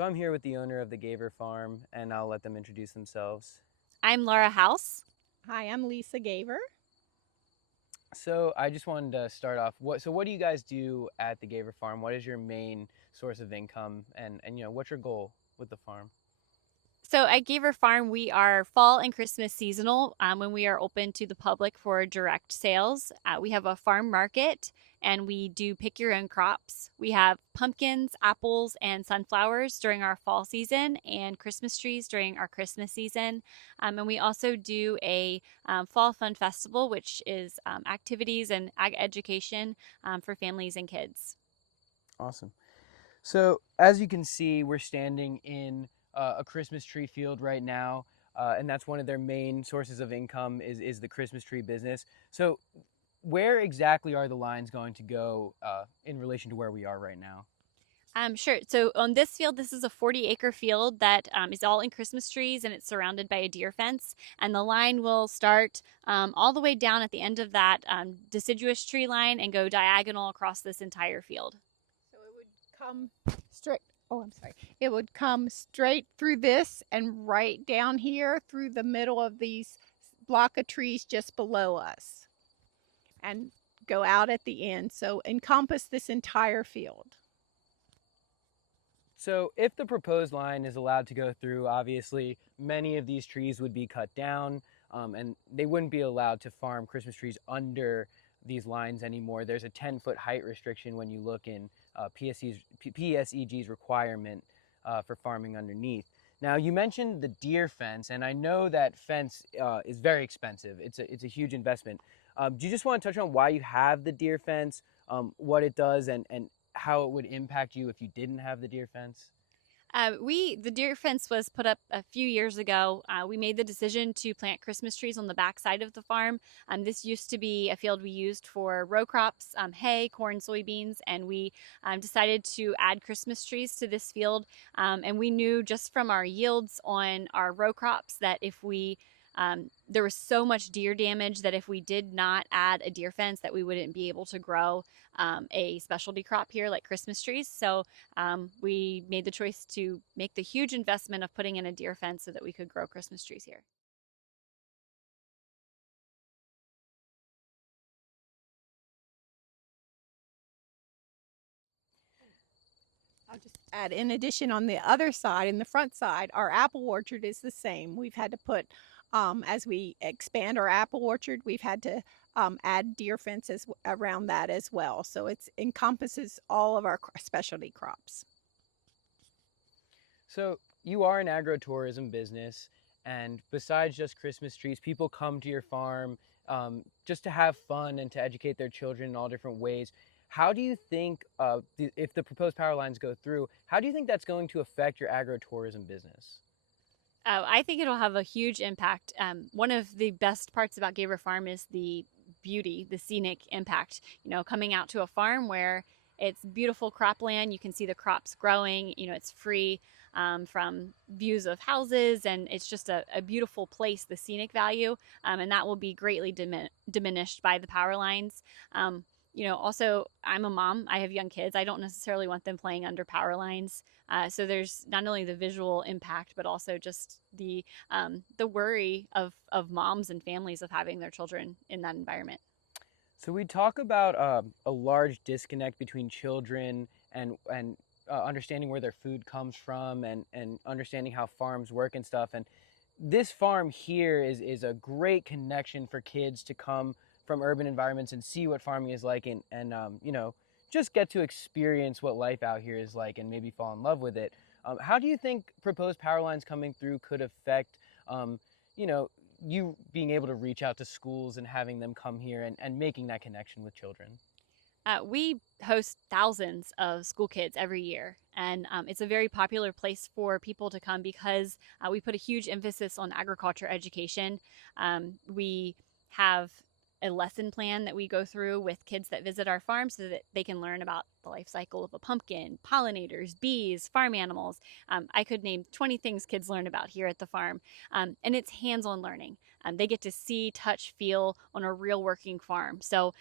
So I'm here with the owner of the Gaver Farm, and I'll let them introduce themselves. I'm Laura House. Hi, I'm Lisa Gaver. So I just wanted to start off. What do you guys do at the Gaver Farm? What is your main source of income, and what's your goal with the farm? So at Gaver Farm, we are fall and Christmas seasonal when we are open to the public for direct sales. We have a farm market and we do pick your own crops. We have pumpkins, apples, and sunflowers during our fall season and Christmas trees during our Christmas season. And we also do a fall fun festival, which is activities and ag education for families and kids. Awesome. So as you can see, we're standing in a Christmas tree field right now, and that's one of their main sources of income is the Christmas tree business. So where exactly are the lines going to go in relation to where we are right now? Sure. So on this field, this is a 40-acre field that is all in Christmas trees and it's surrounded by a deer fence. And the line will start all the way down at the end of that deciduous tree line and go diagonal across this entire field. So it would come straight. Oh, I'm sorry. It would come straight through this and right down here through the middle of these block of trees just below us and go out at the end. So encompass this entire field. So if the proposed line is allowed to go through, obviously many of these trees would be cut down, and they wouldn't be allowed to farm Christmas trees under these lines anymore. There's a 10-foot height restriction when you look in PSEG's requirement for farming underneath. Now you mentioned the deer fence, and I know that fence is very expensive. It's a huge investment. Do you just want to touch on why you have the deer fence, what it does, and how it would impact you if you didn't have the deer fence? The deer fence was put up a few years ago. We made the decision to plant Christmas trees on the back side of the farm. This used to be a field we used for row crops, hay, corn, soybeans, and we decided to add Christmas trees to this field. And we knew just from our yields on our row crops that if we there was so much deer damage that if we did not add a deer fence that we wouldn't be able to grow a specialty crop here like Christmas trees. So we made the choice to make the huge investment of putting in a deer fence so that we could grow Christmas trees here. I'll just add, in addition, on the other side, in the front side, our apple orchard is the same. We've had to put, as we expand our apple orchard, we've had to add deer fences around that as well. So it encompasses all of our specialty crops. So you are an agritourism business, and besides just Christmas trees, people come to your farm just to have fun and to educate their children in all different ways. How do you think, if the proposed power lines go through, how do you think that's going to affect your agritourism business? I think it'll have a huge impact. One of the best parts about Gaver Farm is the beauty, the scenic impact. You know, coming out to a farm where it's beautiful cropland, you can see the crops growing. You know, it's free from views of houses, and it's just a beautiful place. The scenic value, and that will be greatly diminished by the power lines. Also, I'm a mom. I have young kids. I don't necessarily want them playing under power lines. So there's not only the visual impact, but also just the worry of moms and families of having their children in that environment. So we talk about a large disconnect between children and understanding where their food comes from and understanding how farms work and stuff. And this farm here is a great connection for kids to come from urban environments and see what farming is like and just get to experience what life out here is like and maybe fall in love with it. How do you think proposed power lines coming through could affect um, you know you being able to reach out to schools and having them come here and making that connection with children? We host thousands of school kids every year, and it's a very popular place for people to come because we put a huge emphasis on agriculture education. We have a lesson plan that we go through with kids that visit our farm so that they can learn about the life cycle of a pumpkin, pollinators, bees, farm animals. I could name 20 things kids learn about here at the farm. And it's hands-on learning. They get to see, touch, feel on a real working farm. So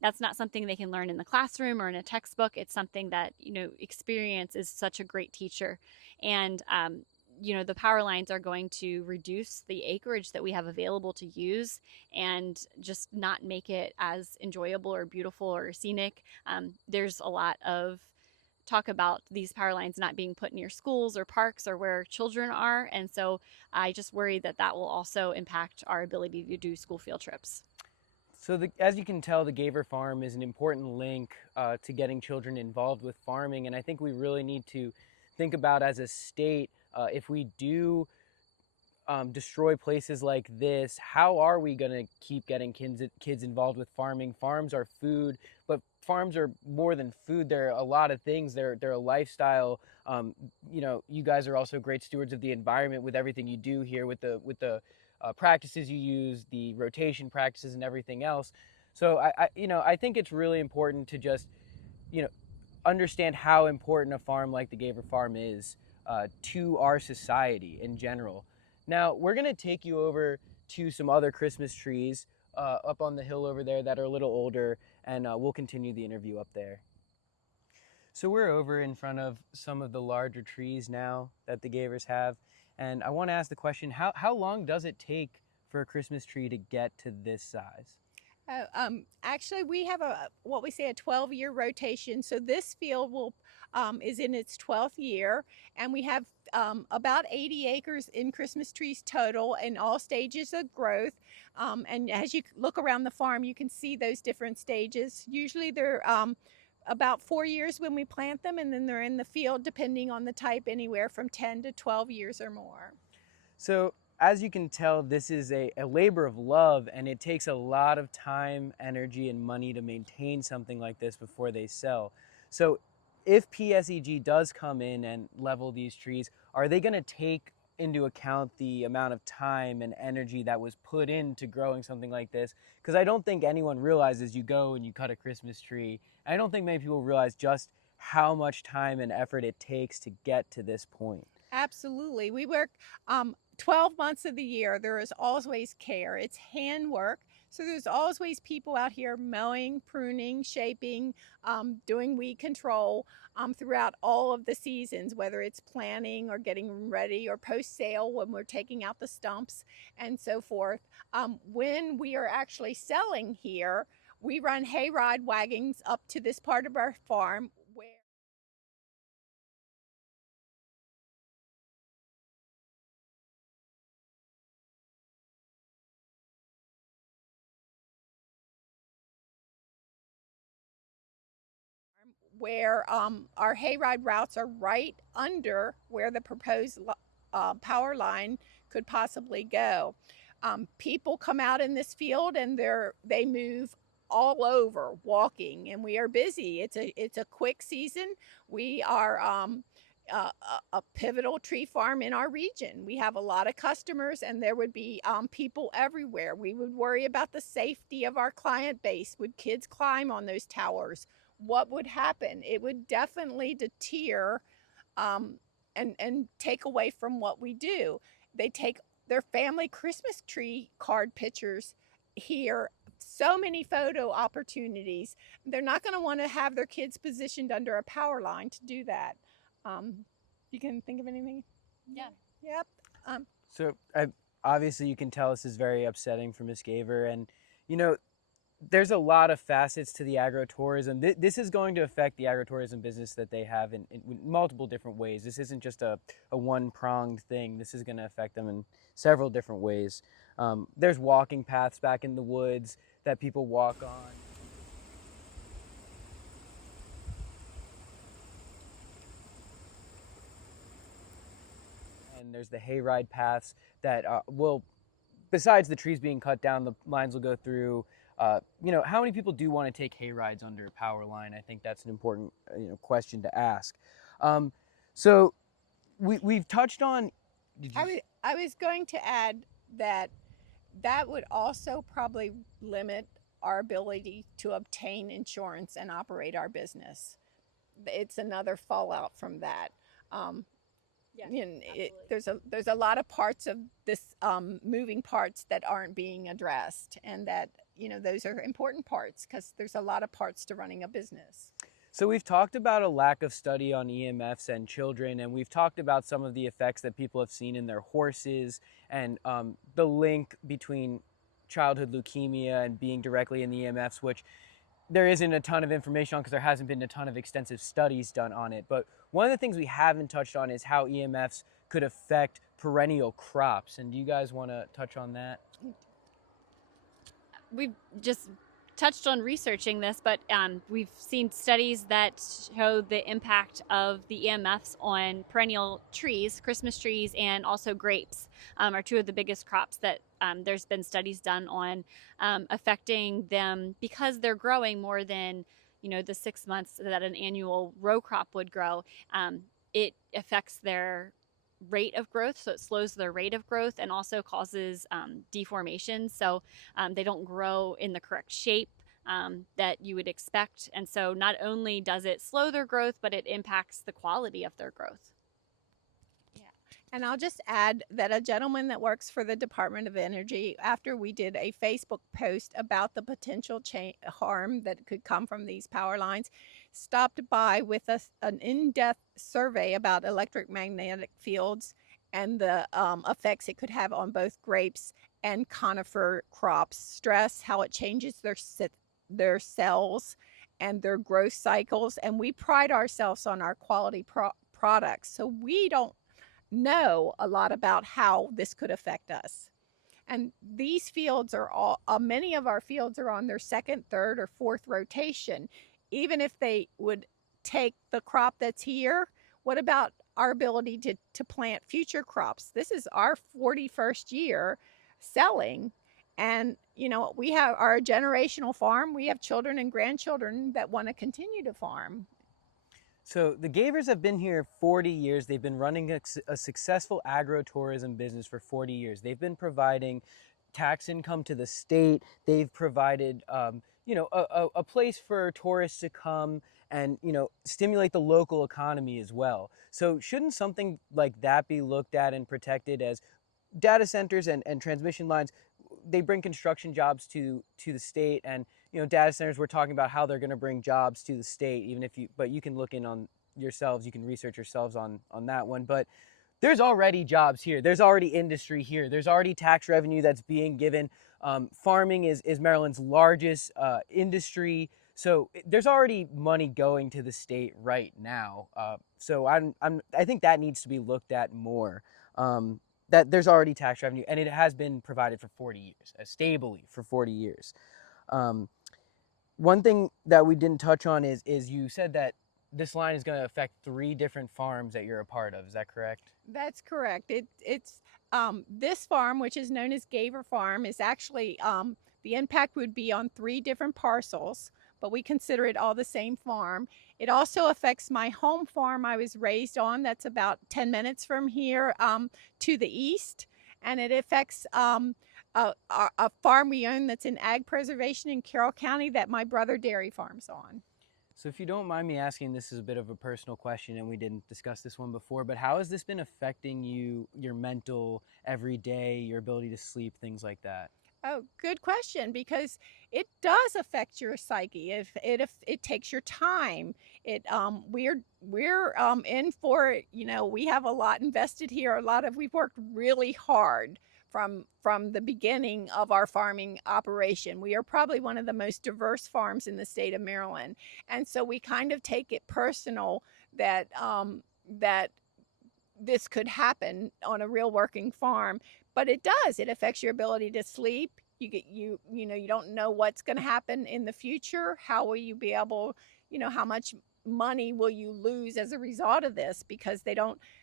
that's not something they can learn in the classroom or in a textbook. It's something that, experience is such a great teacher. And the power lines are going to reduce the acreage that we have available to use and just not make it as enjoyable or beautiful or scenic. There's a lot of talk about these power lines not being put near schools or parks or where children are. And so I just worry that that will also impact our ability to do school field trips. So as you can tell, the Gaver Farm is an important link to getting children involved with farming. And I think we really need to think about, as a state, if we do destroy places like this, how are we going to keep getting kids involved with farming? Farms are food, but farms are more than food. They're a lot of things. They're a lifestyle. You guys are also great stewards of the environment with everything you do here, with the practices you use, the rotation practices, and everything else. So I think it's really important to just understand how important a farm like the Gaver Farm is to our society in general. Now, we're going to take you over to some other Christmas trees up on the hill over there that are a little older, and we'll continue the interview up there. So we're over in front of some of the larger trees now that the Gavers have, and I want to ask the question, how long does it take for a Christmas tree to get to this size? Actually, we have what we say a 12-year rotation. So this field is in its 12th year, and we have about 80 acres in Christmas trees total in all stages of growth. And as you look around the farm, you can see those different stages. Usually they're about 4 years when we plant them, and then they're in the field, depending on the type, anywhere from 10 to 12 years or more. So as you can tell, this is a labor of love, and it takes a lot of time, energy, and money to maintain something like this before they sell. So if PSEG does come in and level these trees, are they going to take into account the amount of time and energy that was put into growing something like this? Because I don't think anyone realizes, you go and you cut a Christmas tree, I don't think many people realize just how much time and effort it takes to get to this point. Absolutely. We work 12 months of the year. There is always care. It's handwork. So there's always people out here mowing, pruning, shaping, doing weed control throughout all of the seasons, whether it's planting or getting ready or post sale when we're taking out the stumps and so forth. When we are actually selling here, we run hayride wagons up to this part of our farm where our hayride routes are right under where the proposed power line could possibly go. People come out in this field and they move all over walking, and we are busy. It's a quick season. We are a pivotal tree farm in our region. We have a lot of customers, and there would be people everywhere. We would worry about the safety of our client base. Would kids climb on those towers? What would happen? It would definitely deter and take away from what we do. They take their family Christmas tree card pictures here, so many photo opportunities. They're not going to want to have their kids positioned under a power line to do that. You can think of anything? Yeah. Yep. So obviously you can tell this is very upsetting for Ms. Gaver, and there's a lot of facets to the agritourism. This is going to affect the agritourism business that they have in multiple different ways. This isn't just a one-pronged thing. This is going to affect them in several different ways. There's walking paths back in the woods that people walk on. And there's the hayride paths that will, besides the trees being cut down, the lines will go through. How many people do want to take hay rides under a power line? I think that's an important question to ask. So we've touched on. I was going to add that would also probably limit our ability to obtain insurance and operate our business. It's another fallout from that. Um, Yeah, there's a lot of parts of this, moving parts that aren't being addressed, and that those are important parts because there's a lot of parts to running a business. So we've talked about a lack of study on EMFs and children, and we've talked about some of the effects that people have seen in their horses, and the link between childhood leukemia and being directly in the EMFs, which there isn't a ton of information on because there hasn't been a ton of extensive studies done on it. But one of the things we haven't touched on is how EMFs could affect perennial crops. And do you guys want to touch on that? We've just touched on researching this, but we've seen studies that show the impact of the EMFs on perennial trees, Christmas trees, and also grapes are two of the biggest crops that there's been studies done on affecting them because they're growing more than the 6 months that an annual row crop would grow. It affects their rate of growth, so it slows their rate of growth and also causes deformation, so they don't grow in the correct shape that you would expect. And so not only does it slow their growth, but it impacts the quality of their growth. Yeah. And I'll just add that a gentleman that works for the Department of Energy, after we did a Facebook post about the potential harm that could come from these power lines, stopped by with us an in-depth survey about electromagnetic fields and the effects it could have on both grapes and conifer crops. Stress, how it changes their cells and their growth cycles. And we pride ourselves on our quality products, so we don't know a lot about how this could affect us. And these fields are all, many of our fields are on their second, third, or fourth rotation. Even if they would take the crop that's here, what about our ability to plant future crops? This is our 41st year selling. And, we have our generational farm. We have children and grandchildren that want to continue to farm. So the Gavers have been here 40 years. They've been running a successful agritourism business for 40 years. They've been providing tax income to the state. They've provided, a place for tourists to come and, stimulate the local economy as well. So shouldn't something like that be looked at and protected as data centers and transmission lines? They bring construction jobs to the state, and data centers, we're talking about how they're going to bring jobs to the state, but you can look in on yourselves, you can research yourselves on that one. But there's already jobs here, there's already industry here, there's already tax revenue that's being given. Farming is Maryland's largest industry, so there's already money going to the state right now. So I think that needs to be looked at more. That there's already tax revenue, and it has been provided for 40 years, stably for 40 years. One thing that we didn't touch on is you said that this line is going to affect 3 different farms that you're a part of. Is that correct? That's correct. It's this farm, which is known as Gaver Farm, is actually the impact would be on 3 different parcels, but we consider it all the same farm. It also affects my home farm I was raised on. That's about 10 minutes from here to the east. And it affects a farm we own that's in ag preservation in Carroll County that my brother dairy farms on. So if you don't mind me asking, this is a bit of a personal question, and we didn't discuss this one before, but how has this been affecting you, your mental, every day, your ability to sleep, things like that? Oh, good question, because it does affect your psyche. If it takes your time, we're in for it. We have a lot invested here. We've worked really hard from the beginning of our farming operation. We are probably one of the most diverse farms in the state of Maryland, and so we kind of take it personal that that this could happen on a real working farm. But it does. It affects your ability to sleep. You don't know what's going to happen in the future. How will you be able, how much money will you lose as a result of this? Because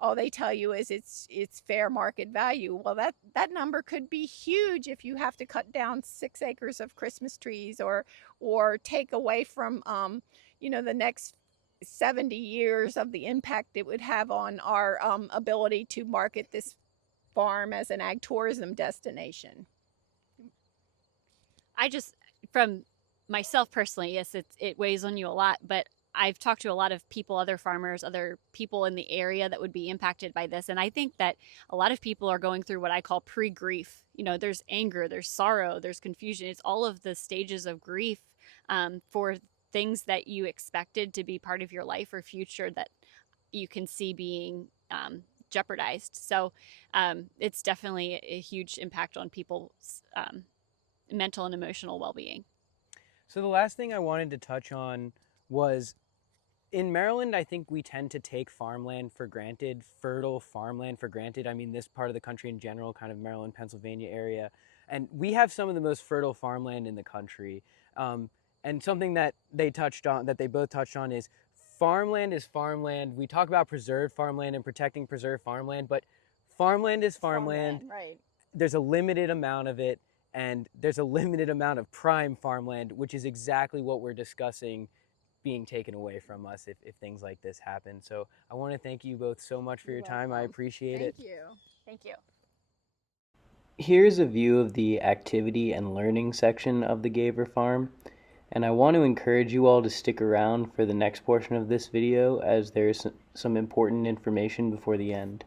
all they tell you is it's fair market value. Well, that number could be huge if you have to cut down 6 acres of Christmas trees or take away from, the next 70 years of the impact it would have on our ability to market this farm as an ag tourism destination. I just from myself personally, yes, it weighs on you a lot, but I've talked to a lot of people, other farmers, other people in the area that would be impacted by this. And I think that a lot of people are going through what I call pre-grief. You know, there's anger, there's sorrow, there's confusion. It's all of the stages of grief for things that you expected to be part of your life or future that you can see being jeopardized. So it's definitely a huge impact on people's mental and emotional well-being. So the last thing I wanted to touch on was, in Maryland, I think we tend to take farmland for granted, fertile farmland for granted. I mean, this part of the country in general, kind of Maryland, Pennsylvania area. And we have some of the most fertile farmland in the country. And something that they both touched on is farmland is farmland. We talk about preserved farmland and protecting preserved farmland, but farmland is farmland. Right. There's a limited amount of it, and there's a limited amount of prime farmland, which is exactly what we're discussing being taken away from us if things like this happen. So I want to thank you both so much for your time. I appreciate it. Thank you. Thank you. Here's a view of the activity and learning section of the Gaver Farm, and I want to encourage you all to stick around for the next portion of this video, as there's some important information before the end.